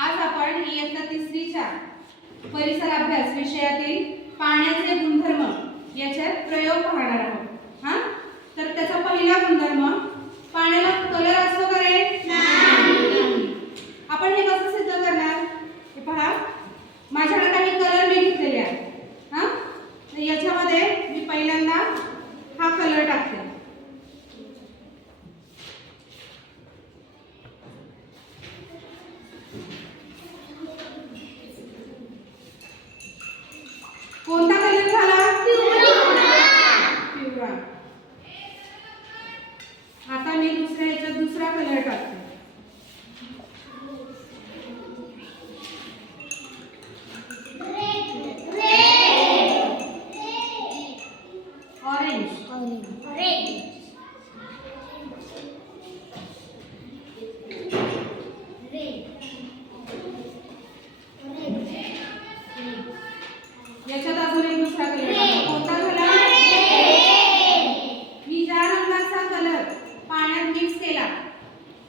आज आपण इयत्ता तिसरीच्या परिसर अभ्यास विषयातील पाण्याचे गुणधर्म याच्यात प्रयोग पाहणार आहोत। हां, तर त्याचा पहिला गुणधर्म, पाण्याला कलर असतो का रे? नाही। आपण हे कसं सिद्ध करणार? हे पहा, माझ्याकडे काही कलर मी घेतलेले आहेत। हां, तर याच्यामध्ये मी पहिल्यांदा हा कलर टाकते। कोणता कलर झाला? पिवळा। आता मी दुसरा कलर टाकते। ऑरेंज। याच्यात अजून एक दुसरा कलर टाकते। कोणता झाला? मी ज्या रंगाचा कलर पाण्यात मिक्स केला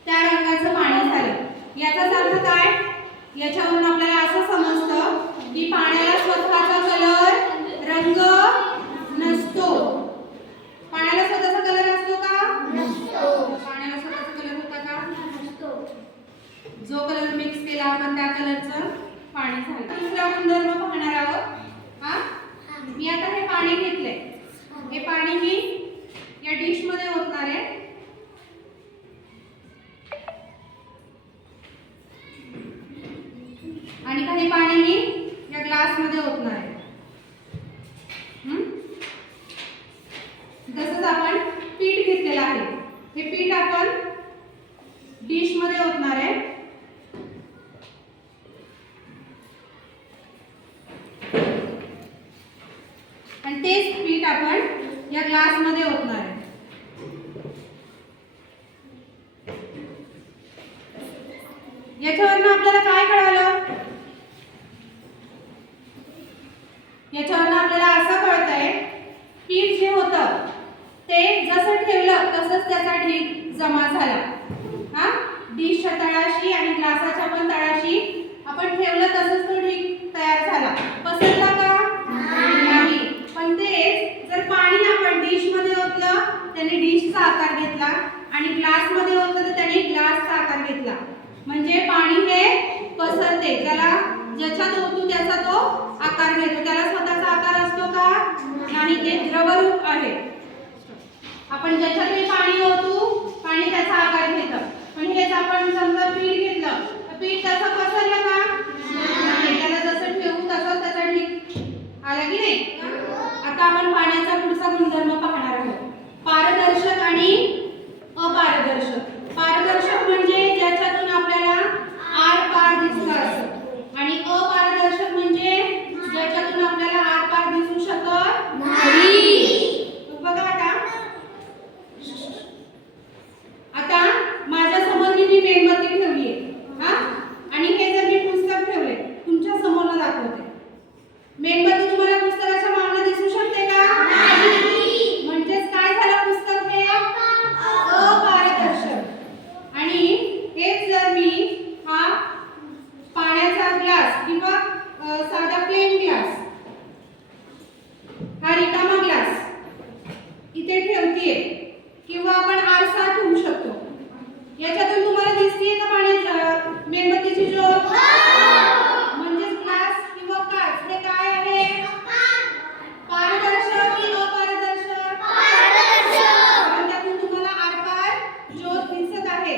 त्या रंगाचं पाणी झालं। याचाच अर्थ काय? याच्यावरून आपल्याला असं समजतं की पाण्याला स्वतःचा कलर, रंग नसतो। पाण्याला स्वतःचा कलर असतो का? नसतो। पाण्याला स्वतःचा कलर होता का? नसतो। जो कलर मिक्स केला आपण त्या कलरचं पाणी झालं। दुसरा गुणधर्म पाहणार आहोत। हां, मी आता हे पाणी घेतले। हे पाणी मी या डिश मध्ये ओतणार आहे। आणि काही पाणी मी या ग्लास मध्ये ओतणार आहे। तसंच आपण पीठ घेतलेलं आहे। हे पीठ आपण डिश मध्ये ओतणार आहे। आणि तेच पीठ आपण या ग्लास मध्ये ओतणार आहे। याच्यावरून आपल्याला काय कळालं? याच्यावरून आपल्याला असं कळतंय पीठ जे होतं ते जसं ठेवलं तसंच त्याचा ढीग जमा झाला। हा, डिशच्या तळाशी आणि ग्लासाच्या पण तळाशी आपण ठेवलं तसंच तो ढीग तयार झाला। पसरला का? नाही। पण तेच जर पाणी आपण डिश मध्ये ओतलं त्याने डिशचा आकार घेतला आणि ग्लास मध्ये ओतलं तर त्याने ग्लासचा आकार घेतला। म्हणजे पाणी हे पसरते, त्याला ज्याच्यात ओतू त्याचा तो आकार घेतो। त्याला स्वतःचा आकार असतो का? नाही, ते द्रवरूप आहे। आपण ज्याच्यातही पाणी ओतू पाणी त्याचा आकार घेतं। पण हेच आपण समजा पीठ घेतलं तर पीठ त्याचं पसरलं का? नाही, त्याला जसं ठेवू तसंच त्याचा ढीग आला की नाही? आता आपण पाण्याचा पुढचा गुणधर्म पाहणार आहोत, पारदर्शक आणि अपारदर्शक। पारदर्शक म्हणजे ज्याच्यातून आपल्याला आरपार दिसतं असं, आणि अपारदर्शक म्हणजे ज्याच्यातून आपल्याला आरपार दिसू शकत नाही। बघा आता माझ्या समोर मी मेणबत्ती ठेवली आहे। हा, आणि हे जर मी पुस्तक ठेवले तुमच्या समोर दाखवते, मेणबत्ती तुम्हाला पुस्तकाच्या मागणं दिसू शकते का? नाही। म्हणजेच काय झालं? पुस्तक हे अपारदर्शक। आणि हेच जर मी हा पाण्याचा ग्लास किंवा साधा प्लेन ग्लास, हा रिकामा ग्लास इथे ठेवतीये किंवा आपण आरसा ठेवू शकतो, याच्यातून तुम्हाला दिसतीये का पाण्याची मेणबत्तीची ज्योत? म्हणजे ग्लास किंवा काच हे काय आहे? पारदर्शक की अपारदर्शक? पारदर्शक। त्यातून तुम्हाला आरपार ज्योत दिसत आहे।